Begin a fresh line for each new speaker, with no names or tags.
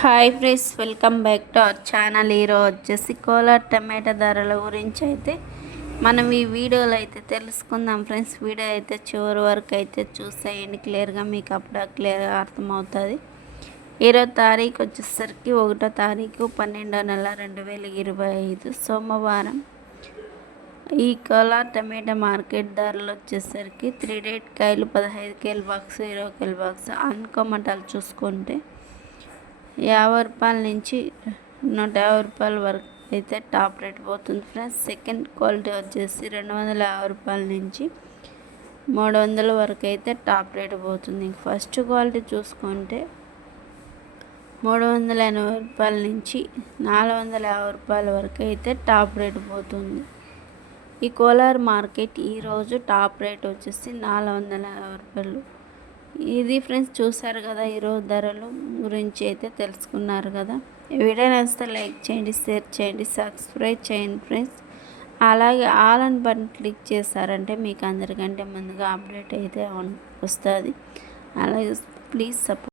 Hi friends welcome back to our channel. ఈరోజు వచ్చేసి కోలార్ టమాటా ధరల గురించి అయితే మనం ఈ వీడియోలో అయితే తెలుసుకుందాం ఫ్రెండ్స్. వీడియో అయితే చివరి వరకు అయితే చూసేయండి. క్లియర్గా మీకు అప్పుడు క్లియర్గా అర్థమవుతుంది. ఇరవై తారీఖు వచ్చేసరికి ఒకటో తారీఖు పన్నెండో నెల రెండు వేల ఇరవై ఐదు సోమవారం. ఈ కోలార్ టమాటా మార్కెట్ ధరలు వచ్చేసరికి త్రీ డేట్ కాయలు పదహైదు కేల్ బాక్స్ ఇరవై కేల్ బాక్స్ అనుకోమంటాలు చూసుకుంటే యాభై రూపాయల నుంచి నూట యాభై రూపాయల వరకు అయితే టాప్ రేట్ పోతుంది ఫ్రెండ్స్. సెకండ్ క్వాలిటీ వచ్చేసి రెండు వందల యాభై రూపాయల నుంచి మూడు వందల వరకు అయితే టాప్ రేట్ పోతుంది. ఫస్ట్ క్వాలిటీ చూసుకుంటే మూడు వందల ఎనభై రూపాయల నుంచి నాలుగు వందల యాభై రూపాయల వరకు అయితే టాప్ రేట్ పోతుంది. ఈ కోలార్ మార్కెట్ ఈరోజు టాప్ రేట్ వచ్చేసి నాలుగు వందల యాభై రూపాయలు. ఇది ఫ్రెండ్స్ చూసారు కదా ఈరోజు ధరలు గురించి అయితే తెలుసుకున్నారు కదా. వీడియో నచ్చితే లైక్ చేయండి షేర్ చేయండి సబ్స్క్రైబ్ చేయండి ఫ్రెండ్స్. అలాగే ఆల్ అండ్ బటన్ క్లిక్ చేశారంటే మీకు అందరికంటే ముందుగా అప్డేట్ అయితే వస్తుంది. అలాగే ప్లీజ్ సపోర్ట్